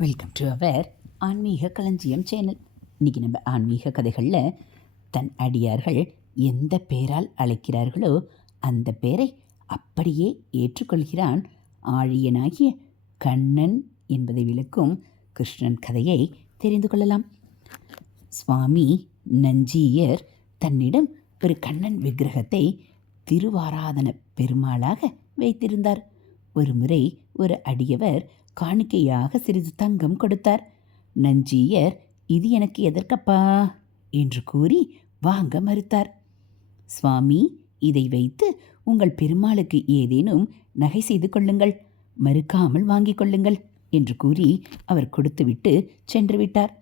Welcome to our ஆன்மீக களஞ்சியம் channel இன்றைக்கி நம்ம ஆன்மீக கதைகளில் தன் அடியார்கள் எந்த பெயரால் அழைக்கிறார்களோ அந்த பெயரை அப்படியே ஏற்றுக்கொள்கிறான் ஆழியனாகிய கண்ணன் என்பதை விளக்கும் கிருஷ்ணன் கதையை தெரிந்து கொள்ளலாம். சுவாமி நஞ்சியர் தன்னிடம் ஒரு கண்ணன் விக்கிரகத்தை திருவாராதன பெருமாளாக வைத்திருந்தார். ஒருமுறை ஒரு அடியவர் காணிக்கையாக சிறிது தங்கம் கொடுத்தார். நஞ்சியர் இது எனக்கு எதற்கப்பா என்று கூறி வாங்க மறுத்தார். சுவாமி இதை வைத்து உங்கள் பெருமாளுக்கு ஏதேனும் நகை செய்து கொள்ளுங்கள் மறுக்காமல் வாங்கிக் கொள்ளுங்கள் என்று கூறி அவர் கொடுத்துவிட்டு சென்று விட்டார்.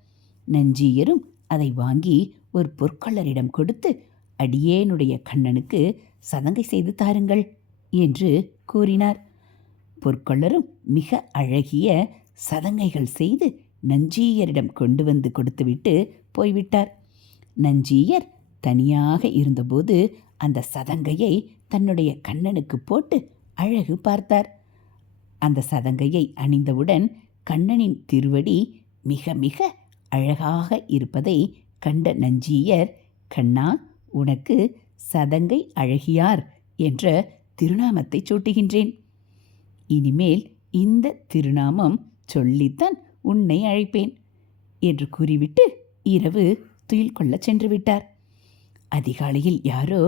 நஞ்சியரும் அதை வாங்கி ஒரு பொற்கொள்ளரிடம் கொடுத்து அடியேனுடைய கண்ணனுக்கு சதங்கை செய்து தாருங்கள் என்று கூறினார். பொற்கொள்ளரும் மிக அழகிய சதங்கைகள் செய்து நஞ்சீயரிடம் கொண்டு வந்து கொடுத்துவிட்டு போய்விட்டார். நஞ்சீயர் தனியாக இருந்தபோது அந்த சதங்கையை தன்னுடைய கண்ணனுக்கு போட்டு அழகு பார்த்தார். அந்த சதங்கையை அணிந்தவுடன் கண்ணனின் திருவடி மிக மிக அழகாக இருப்பதை கண்ட நஞ்சீயர் கண்ணா உனக்கு சதங்கை அழகியார் என்ற திருநாமத்தை சூட்டுகின்றேன். இனிமேல் இந்த திருநாமம் சொல்லித்தான் உன்னை அழைப்பேன் என்று கூறிவிட்டு இரவு துயில் கொள்ள சென்று விட்டார். அதிகாலையில் யாரோ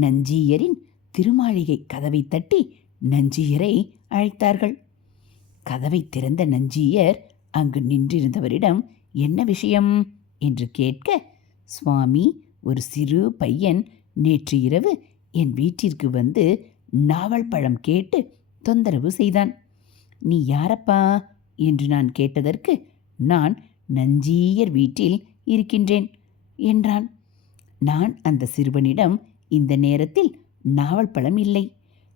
நஞ்சீயரின் திருமாளிகை கதவை தட்டி நஞ்சியரை அழைத்தார்கள். கதவை திறந்த நஞ்சீயர் அங்கு நின்றிருந்தவரிடம் என்ன விஷயம்? என்று கேட்க சுவாமி ஒரு சிறு பையன் நேற்று இரவு என் வீட்டிற்கு வந்து நாவல் பழம் கேட்டு தொந்தரவு செய்தான். நீ யாரப்பா? என்று நான் கேட்டதற்கு நான் நஞ்சீயர் வீட்டில் இருக்கின்றேன் என்றான். நான் அந்த சிறுவனிடம் இந்த நேரத்தில் நாவல் பழம் இல்லை.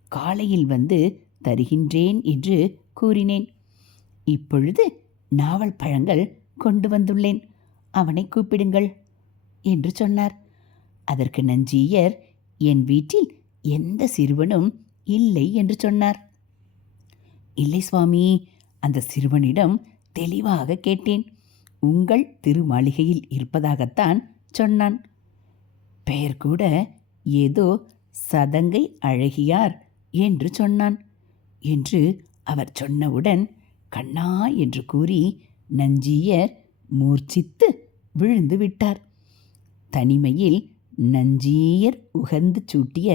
காலையில் வந்து தருகின்றேன் என்று கூறினேன். இப்பொழுது நாவல் பழங்கள் கொண்டு வந்துள்ளேன். அவனை கூப்பிடுங்கள் என்று சொன்னார். அதற்கு நஞ்சீயர் என் வீட்டில் எந்த சிறுவனும் இல்லை என்று சொன்னார். இல்லை சுவாமி அந்த சிறுவனிடம் தெளிவாக கேட்டேன். உங்கள் திருமாளிகையில் இருப்பதாகத்தான் சொன்னான். பெயர் கூட ஏதோ சதங்கை அழகியார் என்று சொன்னான். என்று அவர் சொன்னவுடன் கண்ணா என்று கூறி நஞ்சியர் மூர்ச்சித்து விழுந்து விட்டார். தனிமையில் நஞ்சீயர் உகந்து சூட்டிய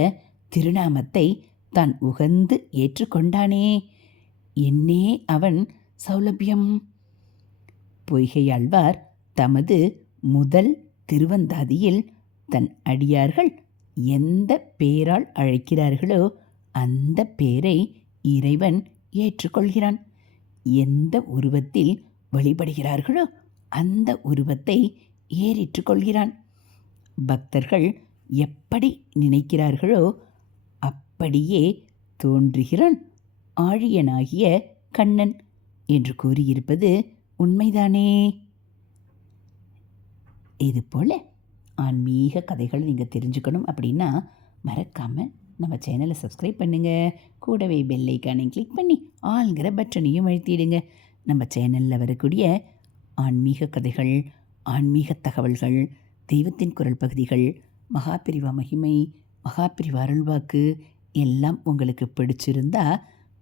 திருநாமத்தை தான் உகந்து ஏற்றுக்கொண்டானே. என்னே அவன் சௌலபியம். பொய்கையாழ்வார் தமது முதல் திருவந்தாதியில் தன் அடியார்கள் எந்த பேரால் அழைக்கிறார்களோ அந்த பேரை இறைவன் ஏற்றுக்கொள்கிறான். எந்த உருவத்தில் வழிபடுகிறார்களோ அந்த உருவத்தை ஏறிற்றுக்கொள்கிறான் பக்தர்கள் எப்படி நினைக்கிறார்களோ அப்படியே தோன்றுகிறான். ஆழியனாகிய கண்ணன் என்று கூறியிருப்பது உண்மைதானே? இது போல் ஆன்மீக கதைகளை நீங்கள் தெரிஞ்சுக்கணும் அப்படின்னா மறக்காமல் நம்ம சேனலை சப்ஸ்கிரைப் பண்ணுங்கள் கூடவே பெல் ஐக்கானை கிளிக் பண்ணி ஆளுங்கிற பட்டனையும் அழுத்திடுங்க. நம்ம சேனலில் வரக்கூடிய ஆன்மீக கதைகள் ஆன்மீக தகவல்கள் தெய்வத்தின் குரல் பகுதிகள் மகாபிரிவா மகிமை மகாபிரிவா அருள்வாக்கு எல்லாம் உங்களுக்கு பிடிச்சிருந்தா